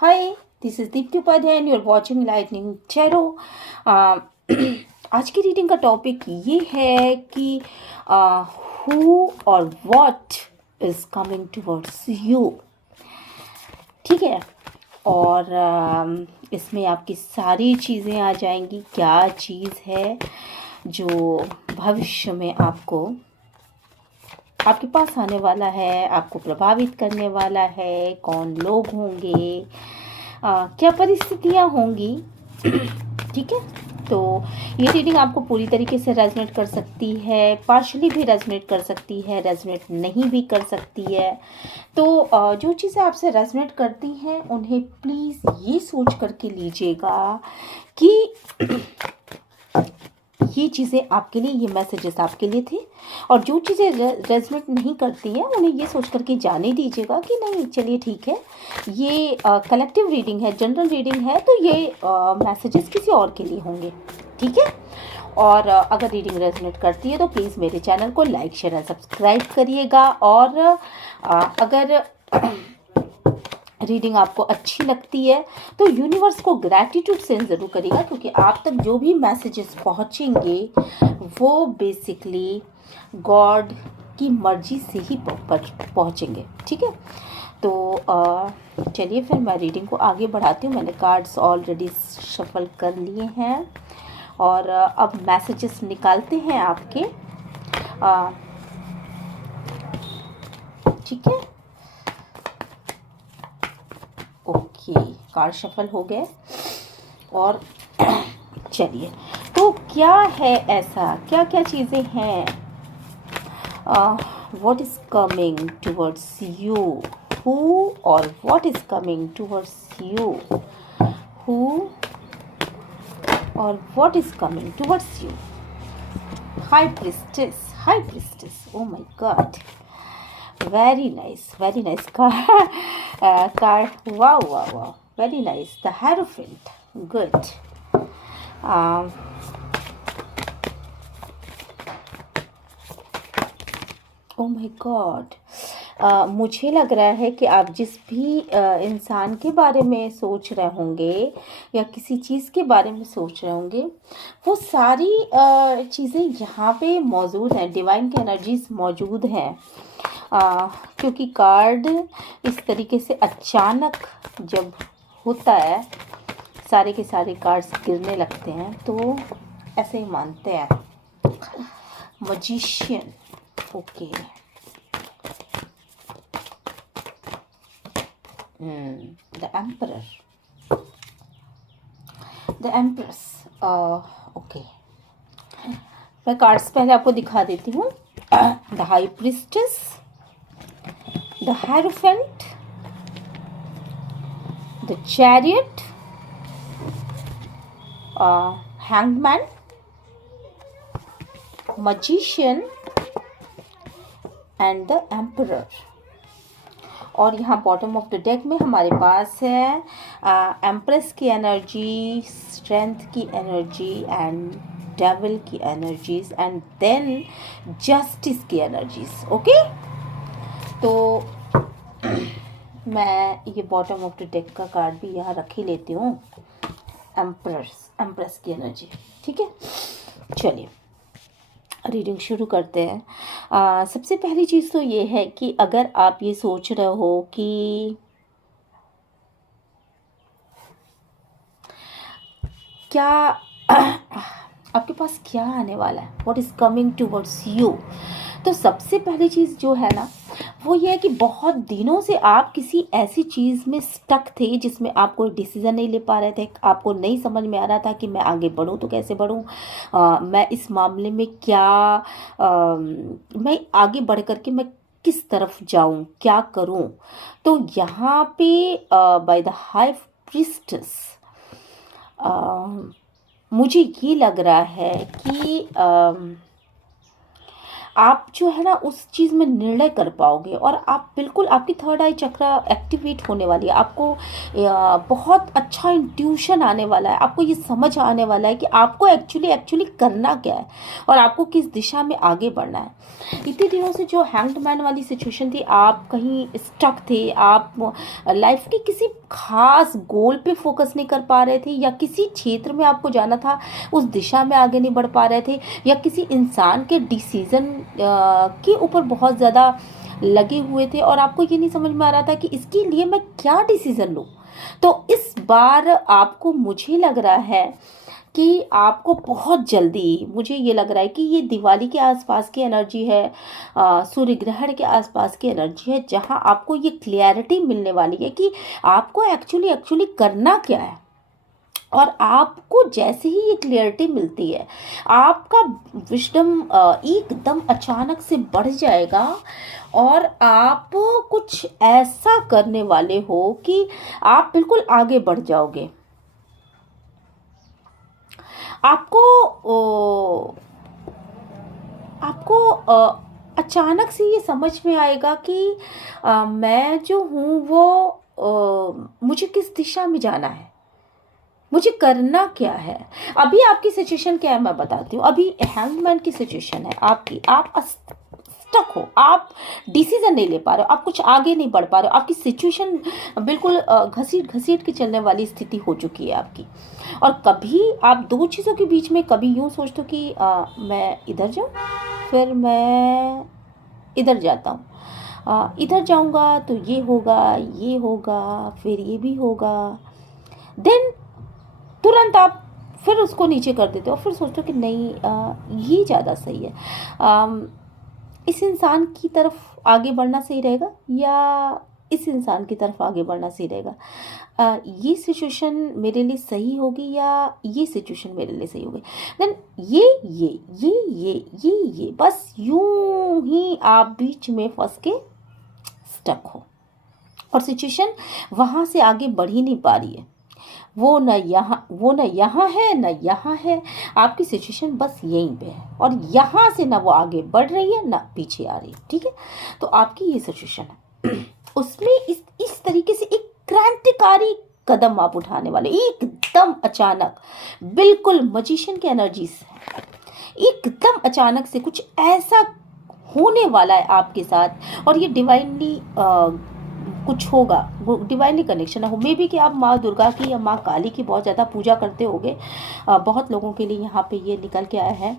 Hi, this is Deepti Upadhyay and you're watching Lightning Tarot. Uh, आज की reading का topic ये है कि हु और what is coming towards you. ठीक है। और इसमें आपकी सारी चीज़ें आ जाएंगी। क्या चीज़ है जो भविष्य में आपके पास आने वाला है, आपको प्रभावित करने वाला है, कौन लोग होंगे, क्या परिस्थितियां होंगी। ठीक है। तो ये रीडिंग आपको पूरी तरीके से रेजोनेट कर सकती है, पार्शली भी रेजोनेट कर सकती है, रेजोनेट नहीं भी कर सकती है। तो जो चीज़ें आपसे रेजोनेट करती हैं उन्हें प्लीज़ ये सोच करके लीजिएगा कि ये चीज़ें आपके लिए, ये मैसेजेस आपके लिए थे। और जो चीज़ें रेजोनेट नहीं करती हैं उन्हें ये सोच करके जाने दीजिएगा कि नहीं, चलिए ठीक है, ये कलेक्टिव रीडिंग है, जनरल रीडिंग है, तो ये मैसेजेस किसी और के लिए होंगे। ठीक है। और अगर रीडिंग रेजोनेट करती है तो प्लीज़ मेरे चैनल को लाइक शेयर एंड सब्सक्राइब करिएगा। और अगर रीडिंग आपको अच्छी लगती है तो यूनिवर्स को ग्रैटिट्यूड सेंड ज़रूर करिएगा, क्योंकि आप तक जो भी मैसेजेस पहुंचेंगे वो बेसिकली गॉड की मर्जी से ही पहुंचेंगे। ठीक है। तो चलिए फिर मैं रीडिंग को आगे बढ़ाती हूँ। मैंने कार्ड्स ऑलरेडी शफल कर लिए हैं और अब मैसेजेस निकालते हैं आपके। ठीक है। ओके, कार्ड शफल हो गए और चलिए, तो क्या है ऐसा, क्या क्या चीज़ें हैं। What is coming towards you, who और what is coming towards you, who और what is coming towards you. High priestess, high priestess, oh my god, very nice card. Wow, very nice. The Hierophant, good. um, oh my god, मुझे लग रहा है कि आप जिस भी इंसान के बारे में सोच रहे होंगे या किसी चीज़ के बारे में सोच रहे होंगे, वो सारी चीज़ें यहाँ पे मौजूद हैं, डिवाइन की एनर्जीज मौजूद हैं। क्योंकि कार्ड इस तरीके से अचानक जब होता है, सारे के सारे कार्ड्स गिरने लगते हैं, तो ऐसे ही मानते हैं। Magician, okay, the emperor, the empress, okay. मैं कार्ड्स पहले आपको दिखा देती हूँ। The high priestess, the Hierophant, the Chariot, Hanged Man, Magician and the Emperor। और यहाँ बॉटम ऑफ द डेक में हमारे पास है एम्प्रेस की एनर्जी, स्ट्रेंथ की एनर्जी एंड डेविल की एनर्जीज एंड देन जस्टिस की एनर्जीज। ओके, तो मैं ये बॉटम ऑफ द डेक का कार्ड भी यहाँ रख ही लेती हूँ, एम्प्रेस की एनर्जी। ठीक है, चलिए रीडिंग शुरू करते हैं। सबसे पहली चीज़ तो ये है कि अगर आप ये सोच रहे हो कि क्या आपके पास क्या आने वाला है, what is coming towards you, तो सबसे पहली चीज़ जो है ना वो ये है कि बहुत दिनों से आप किसी ऐसी चीज़ में स्टक थे जिसमें आप कोई डिसीज़न नहीं ले पा रहे थे। आपको नहीं समझ में आ रहा था कि मैं आगे बढ़ूं तो कैसे बढ़ूं, मैं इस मामले में क्या, मैं आगे बढ़ करके मैं किस तरफ जाऊं, क्या करूं। तो यहाँ पे बाय द हाई प्रिस्टेस मुझे ये लग रहा है कि आप जो है ना उस चीज़ में निर्णय कर पाओगे, और आप बिल्कुल, आपकी थर्ड आई चक्र एक्टिवेट होने वाली है। आपको बहुत अच्छा इंट्यूशन आने वाला है, आपको ये समझ आने वाला है कि आपको एक्चुअली एक्चुअली करना क्या है और आपको किस दिशा में आगे बढ़ना है। इतने दिनों से जो हैंग्ड मैन वाली सिचुएशन थी, आप कहीं स्टक थे, आप लाइफ के किसी खास गोल पे फोकस नहीं कर पा रहे थे, या किसी क्षेत्र में आपको जाना था उस दिशा में आगे नहीं बढ़ पा रहे थे, या किसी इंसान के डिसीज़न के ऊपर बहुत ज़्यादा लगे हुए थे और आपको ये नहीं समझ में आ रहा था कि इसके लिए मैं क्या डिसीज़न लूँ। तो इस बार आपको, मुझे लग रहा है कि आपको बहुत जल्दी, मुझे ये लग रहा है कि ये दिवाली के आसपास की एनर्जी है, सूर्य ग्रहण के आसपास की एनर्जी है, जहाँ आपको ये क्लियरिटी मिलने वाली है कि आपको एक्चुअली एक्चुअली करना क्या है। और आपको जैसे ही ये क्लियरिटी मिलती है, आपका विजडम एकदम अचानक से बढ़ जाएगा और आप कुछ ऐसा करने वाले हो कि आप बिल्कुल आगे बढ़ जाओगे। आपको आपको अचानक से ये समझ में आएगा कि मैं जो हूँ वो मुझे किस दिशा में जाना है, मुझे करना क्या है। अभी आपकी सिचुएशन क्या है मैं बताती हूँ। अभी हैंगमैन की सिचुएशन है आपकी, आप स्टक हो, आप डिसीजन नहीं ले पा रहे हो, आप कुछ आगे नहीं बढ़ पा रहे हो, आपकी सिचुएशन बिल्कुल घसीट घसीट के चलने वाली स्थिति हो चुकी है आपकी। और कभी आप दो चीज़ों के बीच में कभी यूँ सोचते हो कि मैं इधर जाऊँ, फिर मैं इधर जाता हूँ, इधर जाऊँगा तो ये होगा, फिर ये भी होगा, देन तुरंत आप फिर उसको नीचे कर देते हो, फिर सोचते हो कि नहीं, ये ज़्यादा सही है, इस इंसान की तरफ आगे बढ़ना सही रहेगा या इस इंसान की तरफ आगे बढ़ना सही रहेगा, ये सिचुएशन मेरे लिए सही होगी या ये सिचुएशन मेरे लिए सही होगी। देन ये बस यूं ही आप बीच में फंस के स्टक हो और सिचुएशन वहाँ से आगे बढ़ ही नहीं पा रही है। वो न यहाँ है न यहाँ है, आपकी सिचुएशन बस यहीं पे है और यहाँ से ना वो आगे बढ़ रही है ना पीछे आ रही है। ठीक है, तो आपकी ये सिचुएशन है। उसमें इस तरीके से एक क्रांतिकारी कदम आप उठाने वाले, एकदम अचानक, बिल्कुल मजिशियन की एनर्जी से एकदम अचानक से कुछ ऐसा होने वाला है आपके साथ, और ये डिवाइनली कुछ होगा, वो डिवाइनली कनेक्शन हो। मे बी कि आप माँ दुर्गा की या माँ काली की बहुत ज़्यादा पूजा करते होगे, बहुत लोगों के लिए यहाँ पे ये निकल के आया है।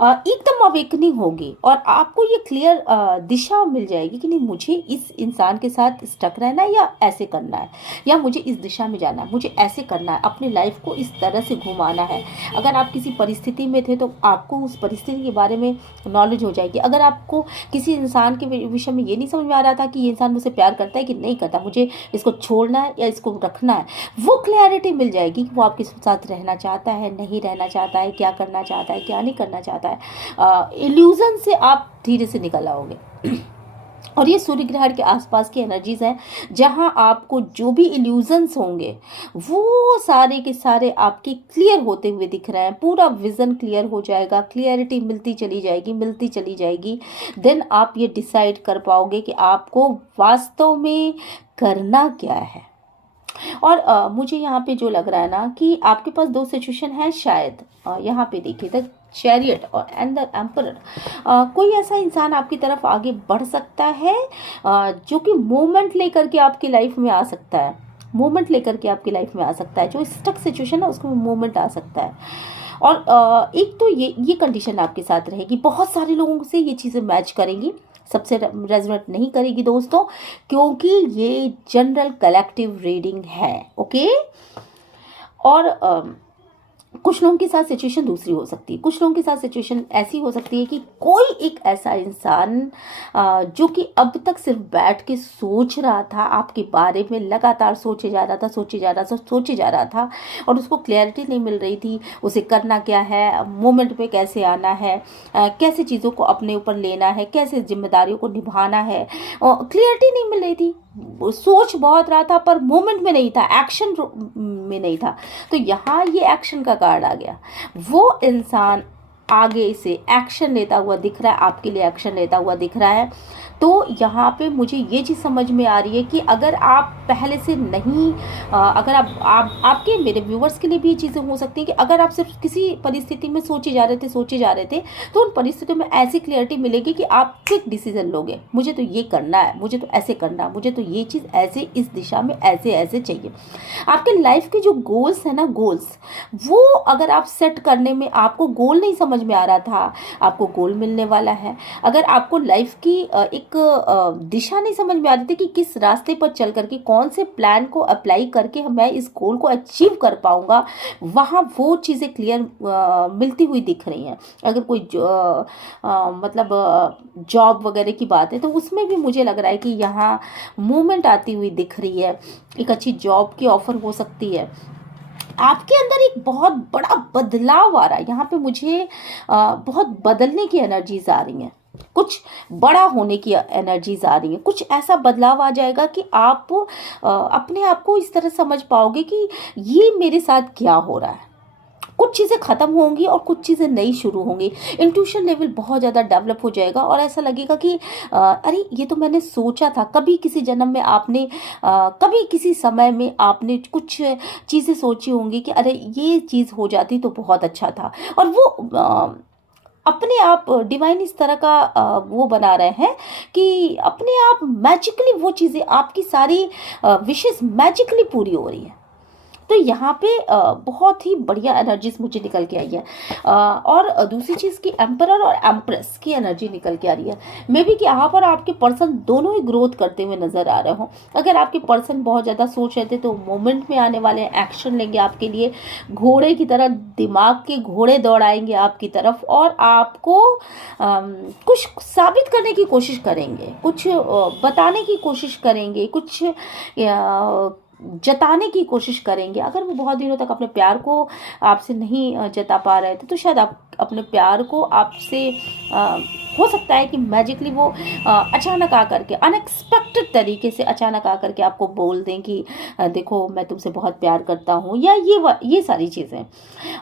एकदम अवेकनिंग होगी और आपको ये क्लियर दिशा मिल जाएगी कि नहीं, मुझे इस इंसान के साथ स्टक रहना है या ऐसे करना है, या मुझे इस दिशा में जाना है, मुझे ऐसे करना है, अपनी लाइफ को इस तरह से घुमाना है। अगर आप किसी परिस्थिति में थे तो आपको उस परिस्थिति के बारे में नॉलेज हो जाएगी। अगर आपको किसी इंसान के विषय में ये नहीं समझ में आ रहा था कि ये इंसान मुझसे प्यार करता है कि नहीं करता, मुझे इसको छोड़ना है या इसको रखना है, वो क्लैरिटी मिल जाएगी कि वो आपके साथ रहना चाहता है, नहीं रहना चाहता है, क्या करना चाहता है, क्या नहीं करना चाहता है। इल्यूजन से आप धीरे से निकल आओगे। और ये सूर्य ग्रहण के आसपास की एनर्जीज हैं, जहां आपको जो भी इल्यूजन्स होंगे वो सारे के सारे आपके क्लियर होते हुए दिख रहे हैं। पूरा विजन क्लियर हो जाएगा, क्लियरिटी मिलती चली जाएगी। देन आप ये डिसाइड कर पाओगे कि आपको वास्तव में करना क्या है। और मुझे यहाँ पे जो लग रहा है ना कि आपके पास दो सिचुएशन है शायद। यहाँ पे देखिए, द चैरियट और एंड द एम्परर। कोई ऐसा इंसान आपकी तरफ आगे बढ़ सकता है जो कि मोमेंट लेकर के आपकी लाइफ में आ सकता है, जो स्टक सिचुएशन है उसको मोमेंट आ सकता है। और एक तो ये कंडीशन आपके साथ रहेगी, बहुत सारे लोगों से ये चीज़ें मैच करेंगी, सबसे रेजोनेट नहीं करेगी दोस्तों, क्योंकि ये जनरल कलेक्टिव रीडिंग है। ओके, और कुछ लोगों के साथ सिचुएशन दूसरी हो सकती है। कुछ लोगों के साथ सिचुएशन ऐसी हो सकती है कि कोई एक ऐसा इंसान जो कि अब तक सिर्फ बैठ के सोच रहा था आपके बारे में, लगातार सोचे जा रहा था और उसको क्लैरिटी नहीं मिल रही थी, उसे करना क्या है, मोमेंट पे कैसे आना है, कैसे चीज़ों को अपने ऊपर लेना है, कैसे जिम्मेदारियों को निभाना है, क्लैरिटी नहीं मिल रही थी। सोच बहुत रहा था पर मोमेंट में नहीं था, एक्शन में नहीं था। तो यहाँ ये एक्शन का कार्ड आ गया। वो इंसान आगे से एक्शन लेता हुआ दिख रहा है, आपके लिए एक्शन लेता हुआ दिख रहा है। तो यहाँ पे मुझे ये चीज़ समझ में आ रही है कि अगर आप पहले से नहीं अगर आप आपके मेरे व्यूवर्स के लिए भी ये चीज़ें हो सकती हैं कि अगर आप सिर्फ किसी परिस्थिति में सोचे जा रहे थे तो उन परिस्थितियों में ऐसी क्लियरिटी मिलेगी कि आप क्विक डिसीजन लोगे, मुझे तो ये करना है, मुझे तो ऐसे करना है, मुझे तो ये चीज़ ऐसे इस दिशा में ऐसे ऐसे चाहिए। आपके लाइफ के जो गोल्स हैं ना, गोल्स वो अगर आप सेट करने में आपको गोल नहीं समझ में आ रहा था, आपको गोल मिलने वाला है। अगर आपको लाइफ की एक दिशा नहीं समझ में आ रही थी कि किस रास्ते पर चल करके कौन से प्लान को अप्लाई करके मैं इस गोल को अचीव कर पाऊंगा, वहाँ वो चीज़ें क्लियर मिलती हुई दिख रही हैं। अगर कोई मतलब जॉब वगैरह की बात है तो उसमें भी मुझे लग रहा है कि यहाँ मूवमेंट आती हुई दिख रही है। एक अच्छी जॉब की ऑफर हो सकती है, आपके अंदर एक बहुत बड़ा बदलाव आ रहा है। यहाँ पे मुझे बहुत बदलने की एनर्जीज आ रही हैं, कुछ बड़ा होने की एनर्जीज आ रही हैं, कुछ ऐसा बदलाव आ जाएगा कि आप अपने आप को इस तरह समझ पाओगे कि ये मेरे साथ क्या हो रहा है। कुछ चीज़ें ख़त्म होंगी और कुछ चीज़ें नई शुरू होंगी। इंट्यूशन लेवल बहुत ज़्यादा डेवलप हो जाएगा और ऐसा लगेगा कि अरे ये तो मैंने सोचा था, कभी किसी जन्म में आपने कभी किसी समय में आपने कुछ चीज़ें सोची होंगी कि अरे ये चीज़ हो जाती तो बहुत अच्छा था। और वो अपने आप डिवाइन इस तरह का वो बना रहे हैं कि अपने आप मैजिकली वो चीज़ें आपकी सारी विशेष मैजिकली पूरी हो रही है। तो यहाँ पे बहुत ही बढ़िया एनर्जीज मुझे निकल के आई है। और दूसरी चीज़ की एम्परर और एम्प्रेस की एनर्जी निकल के आ रही है। मे बी कि आप और आपके पर्सन दोनों ही ग्रोथ करते हुए नजर आ रहे हो। अगर आपके पर्सन बहुत ज़्यादा सोच रहे थे तो मोमेंट में आने वाले एक्शन लेंगे आपके लिए, घोड़े की तरह दिमाग के घोड़े दौड़ाएंगे आपकी तरफ और आपको कुछ साबित करने की कोशिश करेंगे, कुछ बताने की कोशिश करेंगे, कुछ जताने की कोशिश करेंगे। अगर वो बहुत दिनों तक अपने प्यार को आपसे नहीं जता पा रहे थे तो शायद आप अपने प्यार को आपसे हो सकता है कि मैजिकली वो अचानक आकर के अनएक्सपेक्टेड तरीके से अचानक आकर के आपको बोल दें कि देखो मैं तुमसे बहुत प्यार करता हूँ, या ये सारी चीज़ें।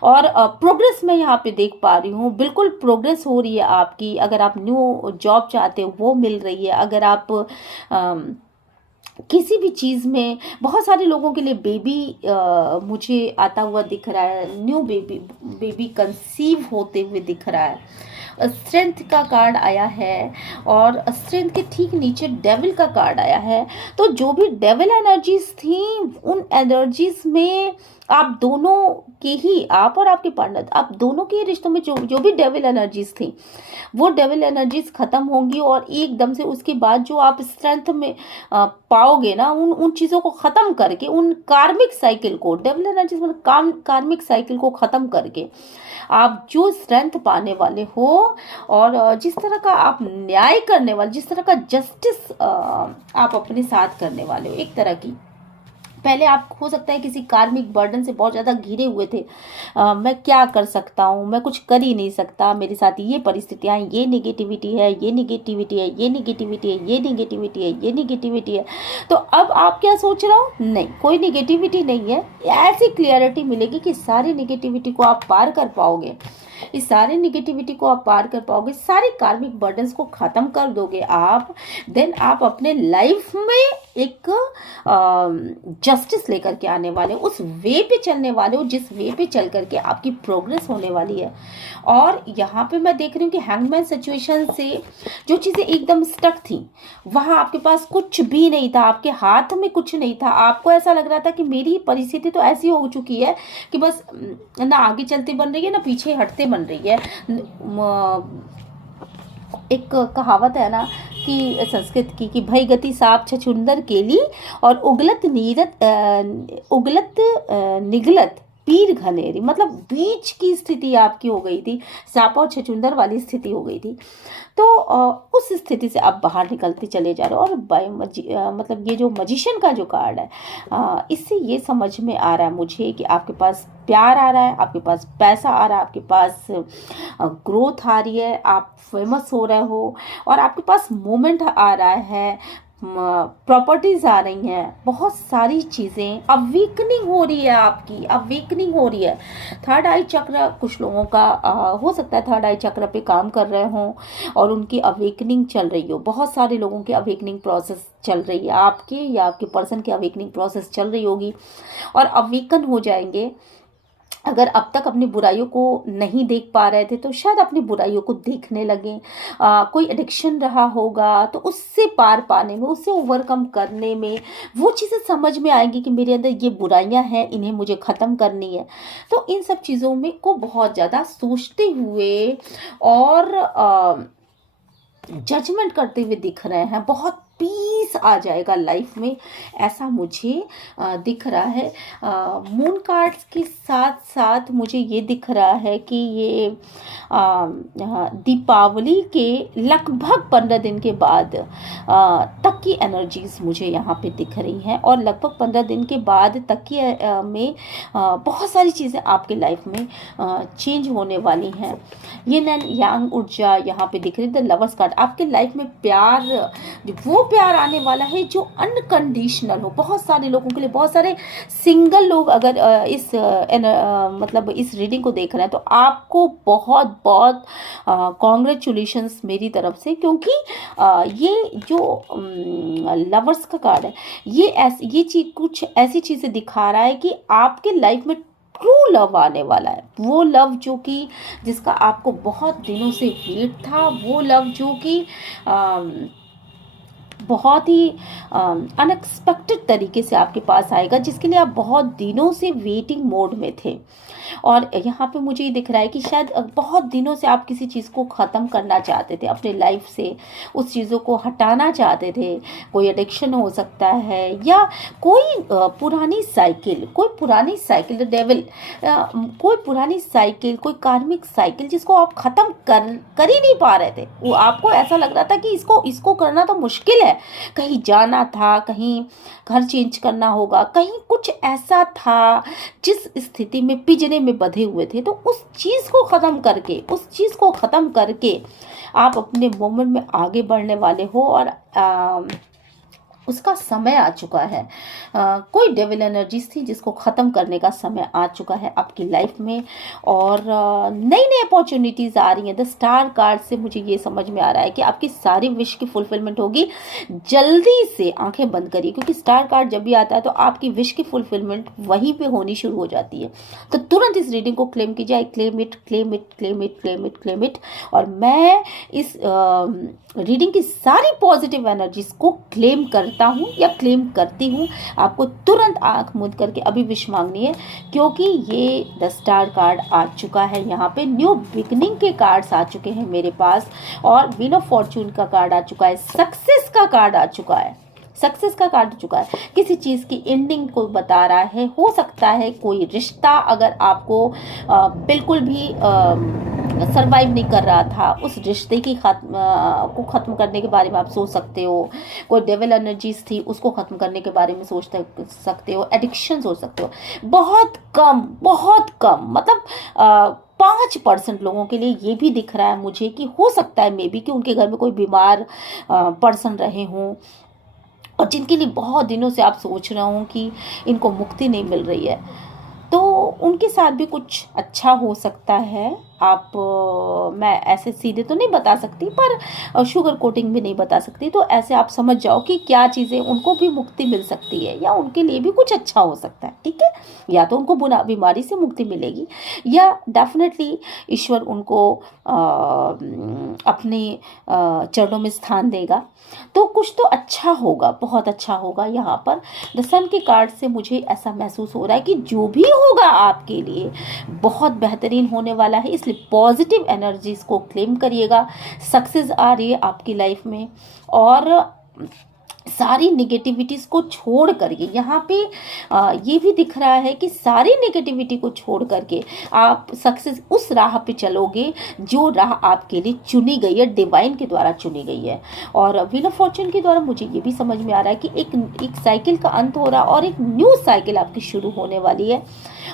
और प्रोग्रेस मैं यहाँ पे देख पा रही हूँ, बिल्कुल प्रोग्रेस हो रही है आपकी। अगर आप न्यू जॉब चाहते हो वो मिल रही है। अगर आप किसी भी चीज़ में, बहुत सारे लोगों के लिए बेबी मुझे आता हुआ दिख रहा है, न्यू बेबी कंसीव होते हुए दिख रहा है। स्ट्रेंथ का कार्ड आया है और स्ट्रेंथ के ठीक नीचे डेविल का कार्ड आया है। तो जो भी डेविल एनर्जीज थी उन एनर्जीज में आप दोनों के ही, आप और आपके पार्टनर, आप दोनों के रिश्तों में जो भी डेविल एनर्जीज थी वो डेविल एनर्जीज खत्म होंगी और एकदम से उसके बाद जो आप स्ट्रेंथ में पाओगे ना, उन चीज़ों को ख़त्म करके, उन कार्मिक साइकिल को, डेविल एनर्जीज मतलब कार्मिक साइकिल को ख़त्म करके आप जो स्ट्रेंथ पाने वाले हो और जिस तरह का आप न्याय करने वाले, जिस तरह का जस्टिस आप अपने साथ करने वाले हो, एक तरह की, पहले आप हो सकता है किसी कार्मिक बर्डन से बहुत ज़्यादा घिरे हुए थे। मैं क्या कर सकता हूँ, मैं कुछ कर ही नहीं सकता, मेरे साथ ये परिस्थितियाँ, ये नेगेटिविटी है, ये नेगेटिविटी है, ये नेगेटिविटी है, ये नेगेटिविटी है, ये नेगेटिविटी है। तो अब आप क्या सोच रहे हो, नहीं कोई नेगेटिविटी नहीं है। ऐसी क्लियरिटी मिलेगी कि सारी नेगेटिविटी को आप पार कर पाओगे, इस सारी निगेटिविटी को आप पार कर पाओगे, सारे कार्मिक बर्डन्स को ख़त्म कर दोगे आप। देन आप अपने लाइफ में एक जस्टिस लेकर के आने वाले हो, उस वे पे चलने वाले हो जिस वे पे चल करके आपकी प्रोग्रेस होने वाली है। और यहाँ पे मैं देख रही हूँ कि हैंगमैन सिचुएशन से जो चीज़ें एकदम स्टक थी, वहाँ आपके पास कुछ भी नहीं था, आपके हाथ में कुछ नहीं था। आपको ऐसा लग रहा था कि मेरी परिस्थिति तो ऐसी हो चुकी है कि बस ना आगे चलते बन रही है ना पीछे हटते बन रही है। एक कहावत है ना कि संस्कृत की कि भई गति साप छछुंदर केली और उगलत निगलत पीर घनेरी, मतलब बीच की स्थिति आपकी हो गई थी, सांप और छछुंदर वाली स्थिति हो गई थी। तो उस स्थिति से आप बाहर निकलते चले जा रहे हो। और मतलब ये जो मजिशियन का जो कार्ड है, इससे ये समझ में आ रहा है मुझे कि आपके पास प्यार आ रहा है, आपके पास पैसा आ रहा है, आपके पास ग्रोथ आ रही है, आप फेमस हो रहे हो और आपके पास मोमेंट आ रहा है। प्रॉपर्टीज आ रही हैं, बहुत सारी चीज़ें, अवेकनिंग हो रही है, आपकी अवेकनिंग हो रही है। थर्ड आई चक्र कुछ लोगों का हो सकता है थर्ड आई चक्र पे काम कर रहे हों और उनकी अवेकनिंग चल रही हो। बहुत सारे लोगों की अवेकनिंग प्रोसेस चल रही है, आपके या आपके पर्सन की अवेकनिंग प्रोसेस चल रही होगी और अवेकन हो जाएंगे। अगर अब तक अपनी बुराइयों को नहीं देख पा रहे थे तो शायद अपनी बुराइयों को देखने लगें। कोई एडिक्शन रहा होगा तो उससे पार पाने में, उससे ओवरकम करने में वो चीज़ें समझ में आएंगी कि मेरे अंदर ये बुराइयां हैं, इन्हें मुझे ख़त्म करनी है। तो इन सब चीज़ों में को बहुत ज़्यादा सोचते हुए और जजमेंट करते हुए दिख रहे हैं। बहुत पीस आ जाएगा लाइफ में, ऐसा मुझे दिख रहा है। मून कार्ड्स के साथ साथ मुझे ये दिख रहा है कि ये दीपावली के लगभग 15 दिन के बाद तक की एनर्जीज मुझे यहाँ पे दिख रही हैं और लगभग 15 दिन के बाद तक की में बहुत सारी चीज़ें आपके लाइफ में चेंज होने वाली हैं। ये नैन यांग ऊर्जा यहाँ पे दिख रही है। द लवर्स कार्ड, आपके लाइफ में प्यार, वो प्यार आने वाला है जो अनकंडीशनल हो। बहुत सारे लोगों के लिए, बहुत सारे सिंगल लोग अगर मतलब इस रीडिंग को देख रहे हैं तो आपको बहुत बहुत कॉन्ग्रेचुलेशंस मेरी तरफ से, क्योंकि ये जो लवर्स का कार्ड है ये चीज कुछ ऐसी चीज़ें दिखा रहा है कि आपके लाइफ में ट्रू लव आने वाला है। वो लव जो कि जिसका आपको बहुत दिनों से वेट था, वो लव जो कि बहुत ही अनएक्सपेक्टेड तरीके से आपके पास आएगा, जिसके लिए आप बहुत दिनों से वेटिंग मोड में थे। और यहाँ पे मुझे ये दिख रहा है कि शायद बहुत दिनों से आप किसी चीज़ को ख़त्म करना चाहते थे अपने लाइफ से, उस चीज़ों को हटाना चाहते थे। कोई एडिक्शन हो सकता है या कोई पुरानी साइकिल डेविल, कोई पुरानी साइकिल, कोई कार्मिक साइकिल जिसको आप ख़त्म कर ही नहीं पा रहे थे। वो आपको ऐसा लग रहा था कि इसको करना तो मुश्किल है, कहीं जाना था, कहीं घर चेंज करना होगा, कहीं कुछ ऐसा था जिस स्थिति में पिंजरे में बंधे हुए थे। तो उस चीज़ को ख़त्म करके आप अपने मोमेंट में आगे बढ़ने वाले हो और उसका समय आ चुका है। कोई डेविल एनर्जीज थी जिसको ख़त्म करने का समय आ चुका है आपकी लाइफ में और नई नई अपॉर्चुनिटीज़ आ रही हैं। द स्टार कार्ड से मुझे ये समझ में आ रहा है कि आपकी सारी विश की फुलफिलमेंट होगी। जल्दी से आंखें बंद करिए, क्योंकि स्टार कार्ड जब भी आता है तो आपकी विश की फुलफिलमेंट वहीं पे होनी शुरू हो जाती है। तो तुरंत इस रीडिंग को क्लेम कीजिए। I claim it, claim it, claim it, claim it, claim it. और मैं इस रीडिंग की सारी पॉजिटिव एनर्जीज को क्लेम करता हूँ या क्लेम करती हूँ। आपको तुरंत आंख मूंद करके अभी विश मांगनी है, क्योंकि ये द स्टार कार्ड आ चुका है। यहाँ पे न्यू बिगनिंग के कार्ड्स आ चुके हैं मेरे पास और व्हील ऑफ फॉर्चून का कार्ड आ चुका है, सक्सेस का कार्ड आ चुका है, सक्सेस का कार्ड चुका है। किसी चीज़ की एंडिंग को बता रहा है। हो सकता है कोई रिश्ता अगर आपको बिल्कुल भी सरवाइव नहीं कर रहा था, उस रिश्ते की को ख़त्म करने के बारे में आप सोच सकते हो। कोई डेविल एनर्जीज थी उसको ख़त्म करने के बारे में सोच सकते हो। एडिक्शन सोच सकते हो। बहुत कम मतलब 5% लोगों के लिए ये भी दिख रहा है मुझे कि हो सकता है मे बी कि उनके घर में कोई बीमार पर्सन रहे हों और जिनके लिए बहुत दिनों से आप सोच रहे हो कि इनको मुक्ति नहीं मिल रही है, तो उनके साथ भी कुछ अच्छा हो सकता है। आप मैं ऐसे सीधे तो नहीं बता सकती, पर शुगर कोटिंग भी नहीं बता सकती, तो ऐसे आप समझ जाओ कि क्या चीज़ें उनको भी मुक्ति मिल सकती है या उनके लिए भी कुछ अच्छा हो सकता है। ठीक है, या तो उनको बीमारी से मुक्ति मिलेगी या डेफिनेटली ईश्वर उनको अपने चरणों में स्थान देगा। तो कुछ तो अच्छा होगा, बहुत अच्छा होगा। यहाँ पर द सन के कार्ड से मुझे ऐसा महसूस हो रहा है कि जो भी होगा आपके लिए बहुत बेहतरीन होने वाला है। इसलिए पॉजिटिव एनर्जीज को क्लेम करिएगा। सक्सेस आ रही है आपकी लाइफ में और सारी निगेटिविटीज़ को छोड़ करके यहाँ पे ये भी दिख रहा है कि सारी निगेटिविटी को छोड़ करके आप सक्सेस उस राह पे चलोगे जो राह आपके लिए चुनी गई है, डिवाइन के द्वारा चुनी गई है। और व्हील ऑफ फॉर्चून के द्वारा मुझे ये भी समझ में आ रहा है कि एक साइकिल का अंत हो रहा है और एक न्यू साइकिल आपकी शुरू होने वाली है।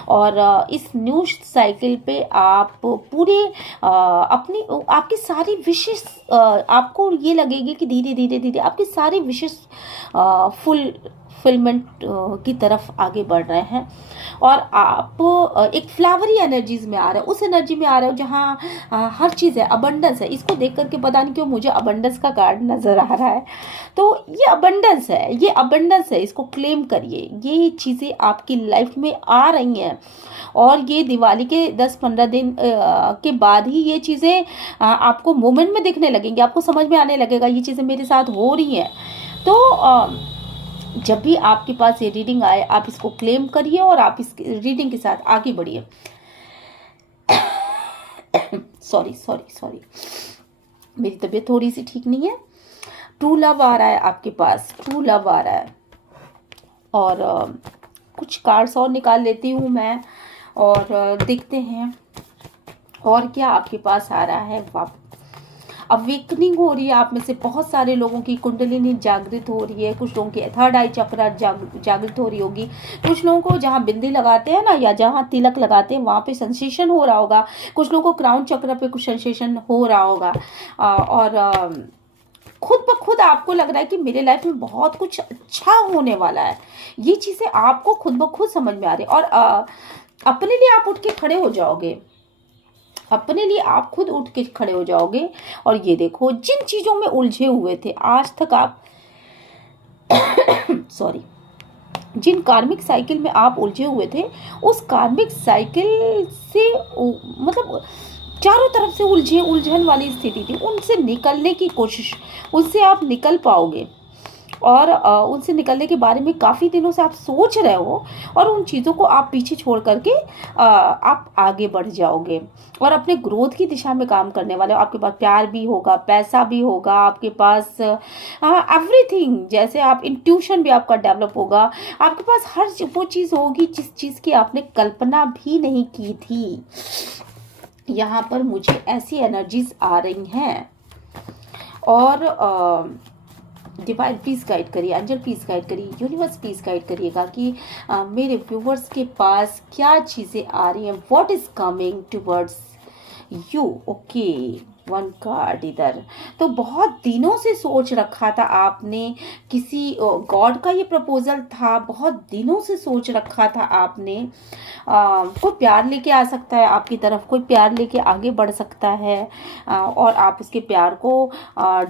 और इस न्यू साइकिल पे आप पूरे आपकी सारी विशेष आपको ये लगेगी कि धीरे धीरे आपकी सारी विशेष फुलफिलमेंट की तरफ आगे बढ़ रहे हैं। और आप एक फ्लावरी एनर्जीज में आ रहे हो, उस एनर्जी में आ रहे हो जहाँ हर चीज़ है, अबंडेंस है। इसको देख करके पता नहीं क्यों मुझे अबंडेंस का कार्ड नज़र आ रहा है। तो ये अबंडेंस है, ये अबंडेंस है, इसको क्लेम करिए। ये चीज़ें आपकी लाइफ में आ रही हैं और ये दिवाली के 10-15 दिन के बाद ही ये चीज़ें आपको मोमेंट में दिखने लगेंगी, आपको समझ में आने लगेगा ये चीज़ें मेरे साथ हो रही हैं। तो जब भी आपके पास ये रीडिंग आए, आप इसको क्लेम करिए और आप इस रीडिंग के साथ आगे बढ़िए। सॉरी सॉरी सॉरी, मेरी तबीयत थोड़ी सी ठीक नहीं है। ट्रू लव आ रहा है आपके पास, ट्रू लव आ रहा है। और कुछ कार्ड्स और निकाल लेती हूँ मैं और देखते हैं और क्या आपके पास आ रहा है। अवेकनिंग हो रही है आप में से बहुत सारे लोगों की, कुंडलिनी जागृत हो रही है। कुछ लोगों की थर्ड आई चक्र जागृत हो रही होगी। कुछ लोगों को जहाँ बिंदी लगाते हैं ना, या जहाँ तिलक लगाते हैं वहाँ पे सेंसेशन हो रहा होगा। कुछ लोगों को क्राउन चक्र पे कुछ सेंसेशन हो रहा होगा। और खुद ब खुद आपको लग रहा है कि मेरे लाइफ में बहुत कुछ अच्छा होने वाला है। ये चीज़ें आपको खुद ब खुद समझ में आ रही है और अपने लिए आप उठ के खड़े हो जाओगे, अपने लिए आप खुद उठ के खड़े हो जाओगे। और ये देखो, जिन चीज़ों में उलझे हुए थे आज तक आप सॉरी, जिन कार्मिक साइकिल में आप उलझे हुए थे, उस कार्मिक साइकिल से मतलब चारों तरफ से उलझन वाली स्थिति थी, उनसे निकलने की कोशिश, उससे आप निकल पाओगे। और उनसे निकलने के बारे में काफ़ी दिनों से आप सोच रहे हो और उन चीज़ों को आप पीछे छोड़ करके आप आगे बढ़ जाओगे और अपने ग्रोथ की दिशा में काम करने वाले हो। आपके पास प्यार भी होगा, पैसा भी होगा, आपके पास एवरीथिंग, जैसे आप इंट्यूशन भी आपका डेवलप होगा। आपके पास हर वो चीज़ होगी जिस चीज़ की आपने कल्पना भी नहीं की थी। यहाँ पर मुझे ऐसी एनर्जीज आ रही हैं। और डिवाइन प्लीज़ गाइड करिए, एंजल प्लीज़ गाइड करिए, यूनिवर्स प्लीज़ गाइड करिएगा कि मेरे व्यूवर्स के पास क्या चीज़ें आ रही हैं। What is coming towards you. Okay, one card इधर। तो बहुत दिनों से सोच रखा था आपने, किसी गॉड का ये प्रपोजल था, बहुत दिनों से सोच रखा था आपने। कोई प्यार लेके आ सकता है आपकी तरफ, कोई प्यार लेके आगे बढ़ सकता है और आप उसके प्यार को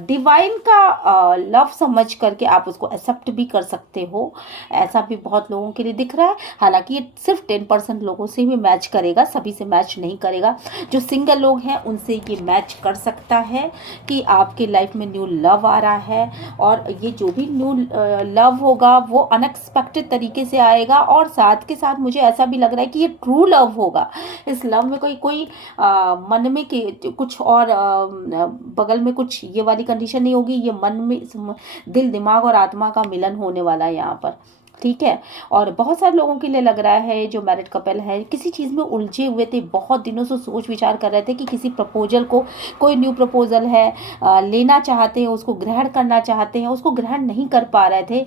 डिवाइन का लव समझ करके आप उसको एक्सेप्ट भी कर सकते हो। ऐसा भी बहुत लोगों के लिए दिख रहा है। हालांकि ये सिर्फ 10% लोगों से ही मैच करेगा, सभी से मैच नहीं करेगा। जो सिंगल लोग हैं उनसे ये मैच कर सकता है कि आपके लाइफ में न्यू लव आ रहा है। और ये जो भी न्यू लव होगा वो अनएक्सपेक्टेड तरीके से आएगा और साथ के साथ मुझे ऐसा भी लग रहा है कि ये ट्रू लव होगा। इस लव में कोई मन में के कुछ और बगल में कुछ ये वाली कंडीशन नहीं होगी। ये मन में दिल, दिमाग और आत्मा का मिलन होने वाला है यहाँ पर, ठीक है। और बहुत सारे लोगों के लिए लग रहा है जो मैरिड कपल है, किसी चीज़ में उलझे हुए थे, बहुत दिनों से सोच विचार कर रहे थे कि किसी प्रपोजल को, कोई न्यू प्रपोजल है, लेना चाहते हैं, उसको ग्रहण करना चाहते हैं, उसको ग्रहण नहीं कर पा रहे थे,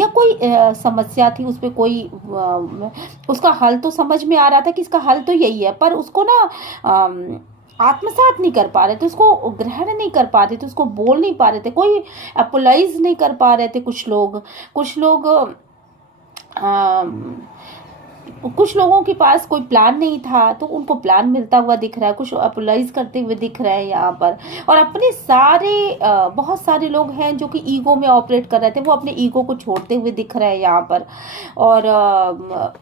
या कोई समस्या थी, उस पर कोई उसका हल तो समझ में आ रहा था कि इसका हल तो यही है, पर उसको ना आत्मसात नहीं कर पा रहे थे, उसको ग्रहण नहीं कर पा रहे थे, उसको बोल नहीं पा रहे थे, कोई अपोलाइज नहीं कर पा रहे थे। कुछ लोगों के पास कोई प्लान नहीं था तो उनको प्लान मिलता हुआ दिख रहा है, कुछ अपोलाइज करते हुए दिख रहे हैं यहाँ पर। और अपने बहुत सारे लोग हैं जो कि ईगो में ऑपरेट कर रहे थे, वो अपने ईगो को छोड़ते हुए दिख रहे हैं यहाँ पर। और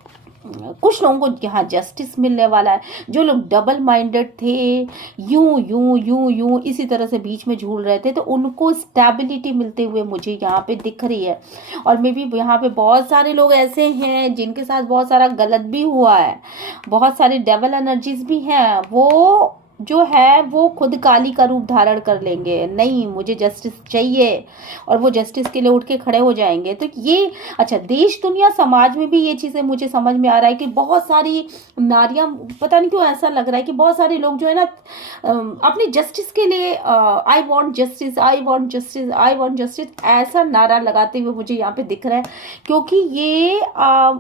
कुछ लोगों को यहाँ जस्टिस मिलने वाला है। जो लोग डबल माइंडेड थे, यूं यूं यूं यूं इसी तरह से बीच में झूल रहे थे, तो उनको स्टेबिलिटी मिलते हुए मुझे यहाँ पे दिख रही है। और मे भी यहाँ पे बहुत सारे लोग ऐसे हैं जिनके साथ बहुत सारा गलत भी हुआ है, बहुत सारी डेवल एनर्जीज भी हैं, वो जो है वो खुद काली का रूप धारण कर लेंगे, नहीं मुझे जस्टिस चाहिए, और वो जस्टिस के लिए उठ के खड़े हो जाएंगे। तो ये अच्छा, देश दुनिया समाज में भी ये चीज़ें मुझे समझ में आ रहा है कि बहुत सारी नारियां, पता नहीं क्यों ऐसा लग रहा है कि बहुत सारे लोग जो है ना अपने जस्टिस के लिए आई वॉन्ट जस्टिस, आई वॉन्ट जस्टिस, आई वॉन्ट जस्टिस ऐसा नारा लगाते हुए मुझे यहाँ पे दिख रहा है। क्योंकि ये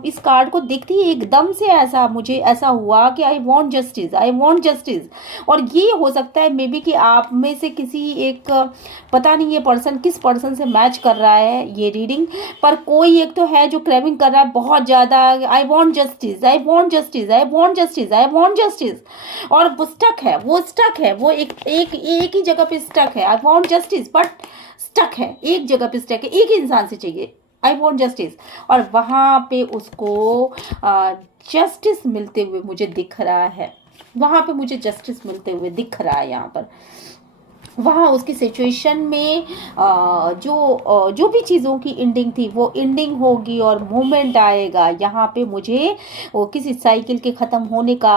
इस कार्ड को देखते ही एकदम से मुझे ऐसा हुआ कि आई वॉन्ट जस्टिस, आई वॉन्ट जस्टिस। और ये हो सकता है मे बी कि आप में से किसी एक, पता नहीं ये पर्सन किस पर्सन से मैच कर रहा है ये रीडिंग, पर कोई एक तो है जो क्रेविंग कर रहा है बहुत ज़्यादा, आई वॉन्ट जस्टिस, आई वॉन्ट जस्टिस, आई वॉन्ट जस्टिस, आई वॉन्ट जस्टिस, और वो स्टक है, वो स्टक है, वो एक ही जगह पे स्टक है। I want justice but stuck है, एक जगह पे स्टक है, एक ही इंसान से चाहिए आई वॉन्ट जस्टिस, और वहाँ पे उसको जस्टिस मिलते हुए मुझे दिख रहा है, वहाँ पे मुझे जस्टिस मिलते हुए दिख रहा है। यहाँ पर वहाँ उसकी सिचुएशन में जो भी चीज़ों की एंडिंग थी वो एंडिंग होगी और मोमेंट आएगा। यहाँ पे मुझे वो किसी साइकिल के ख़त्म होने का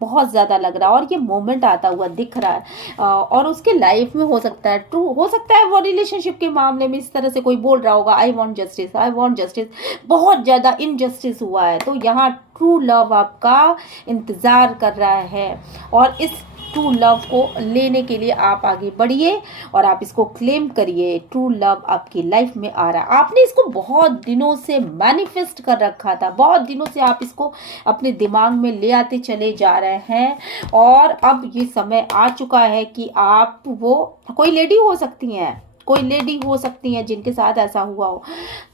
बहुत ज़्यादा लग रहा है, और ये मोमेंट आता हुआ दिख रहा है। और उसके लाइफ में हो सकता है, ट्रू हो सकता है, वो रिलेशनशिप के मामले में इस तरह से कोई बोल रहा होगा आई वॉन्ट जस्टिस, आई वॉन्ट जस्टिस, बहुत ज़्यादा इनजस्टिस हुआ है। तो यहाँ ट्रू लव आपका इंतज़ार कर रहा है, और इस ट्रू लव को लेने के लिए आप आगे बढ़िए और आप इसको क्लेम करिए। ट्रू लव आपकी लाइफ में आ रहा है। आपने इसको बहुत दिनों से मैनिफेस्ट कर रखा था, बहुत दिनों से आप इसको अपने दिमाग में ले आते चले जा रहे हैं, और अब ये समय आ चुका है कि आप, वो कोई लेडी हो सकती हैं, कोई लेडी हो सकती है जिनके साथ ऐसा हुआ हो,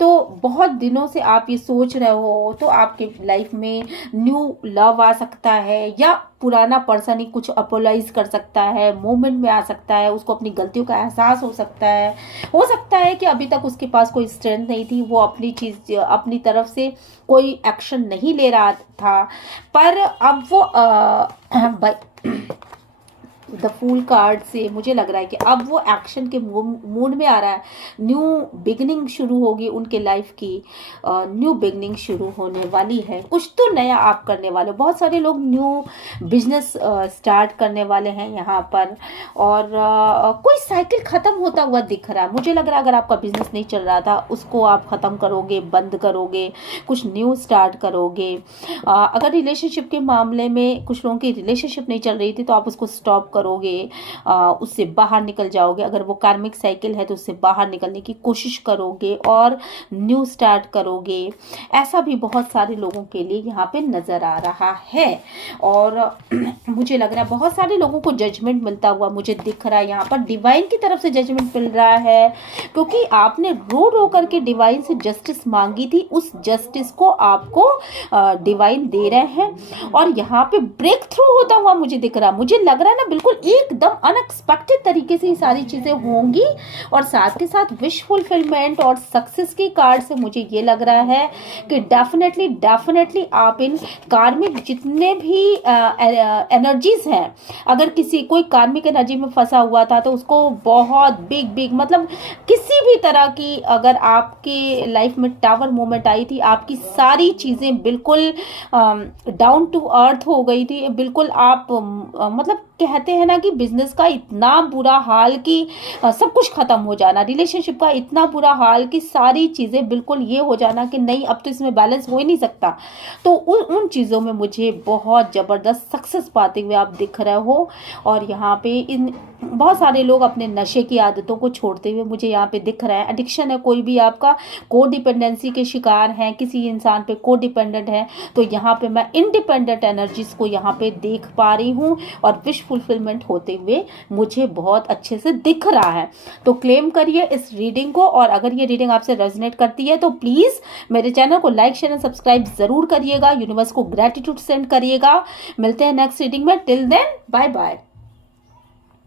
तो बहुत दिनों से आप ये सोच रहे हो, तो आपके लाइफ में न्यू लव आ सकता है, या पुराना पर्सन ही कुछ अपोलाइज कर सकता है, मोमेंट में आ सकता है, उसको अपनी गलतियों का एहसास हो सकता है कि अभी तक उसके पास कोई स्ट्रेंथ नहीं थी, वो अपनी चीज़ अपनी तरफ से कोई एक्शन नहीं ले रहा था, पर अब वो द फूल कार्ड से मुझे लग रहा है कि अब वो एक्शन के मूड में आ रहा है। न्यू बिगनिंग शुरू होगी उनके लाइफ की, न्यू बिगनिंग शुरू होने वाली है, कुछ तो नया आप करने वाले। बहुत सारे लोग न्यू बिजनेस स्टार्ट करने वाले हैं यहाँ पर, और कोई साइकिल ख़त्म होता हुआ दिख रहा है। मुझे लग रहा है अगर आपका बिजनेस नहीं चल रहा था उसको आप ख़त्म करोगे, बंद करोगे, कुछ न्यू स्टार्ट करोगे। अगर रिलेशनशिप के मामले में कुछ लोगों की रिलेशनशिप नहीं चल रही थी तो आप उसको स्टॉप करोगे, उससे बाहर निकल जाओगे। अगर वो कार्मिक साइकिल है तो उससे बाहर निकलने की कोशिश करोगे और न्यू स्टार्ट करोगे। ऐसा भी बहुत सारे लोगों के लिए यहाँ पे नज़र आ रहा है, और मुझे लग रहा है बहुत सारे लोगों को जजमेंट मिलता हुआ मुझे दिख रहा है। यहाँ पर डिवाइन की तरफ से जजमेंट मिल रहा है, क्योंकि आपने रो रो करके डिवाइन से जस्टिस मांगी थी, उस जस्टिस को आपको डिवाइन दे रहे हैं, और यहाँ पे ब्रेक थ्रू होता हुआ मुझे दिख रहा है। मुझे लग रहा है ना बिल्कुल एकदम अनएक्सपेक्टेड तरीके से ये सारी चीजें होंगी, और साथ के साथ विश फुलफिलमेंट और सक्सेस की कार्ड से मुझे ये लग रहा है कि डेफिनेटली आप इन कार्मिक जितने भी एनर्जीज हैं, अगर कोई कार्मिक एनर्जी में फंसा हुआ था तो उसको बहुत बिग मतलब किसी भी तरह की, अगर आपके लाइफ में टावर मोमेंट आई थी, आपकी सारी चीज़ें बिल्कुल डाउन टू अर्थ हो गई थी, बिल्कुल आप मतलब कहते हैं ना कि बिजनेस का इतना बुरा हाल कि सब कुछ खत्म हो जाना, रिलेशनशिप का इतना बुरा हाल कि सारी चीज़ें बिल्कुल ये हो जाना कि नहीं अब तो इसमें बैलेंस हो ही नहीं सकता। तो उन चीज़ों में मुझे बहुत ज़बरदस्त सक्सेस पाते हुए आप दिख रहे हो, और यहाँ पे इन बहुत सारे लोग अपने नशे की आदतों को छोड़ते हुए मुझे यहाँ पे दिख रहा है। एडिक्शन है कोई भी, आपका को डिपेंडेंसी के शिकार हैं, किसी इंसान पे को डिपेंडेंट है, तो यहाँ पे मैं इंडिपेंडेंट एनर्जीज को यहाँ पे देख पा रही हूँ, और विश फुलफिलमेंट होते हुए मुझे बहुत अच्छे से दिख रहा है। तो क्लेम करिए इस रीडिंग को, और अगर ये रीडिंग आपसे रेजोनेट करती है तो प्लीज़ मेरे चैनल को लाइक शेयर एंड सब्सक्राइब ज़रूर करिएगा, यूनिवर्स को ग्रेटिट्यूड सेंड करिएगा। मिलते हैं नेक्स्ट रीडिंग में, टिल देन बाय बाय।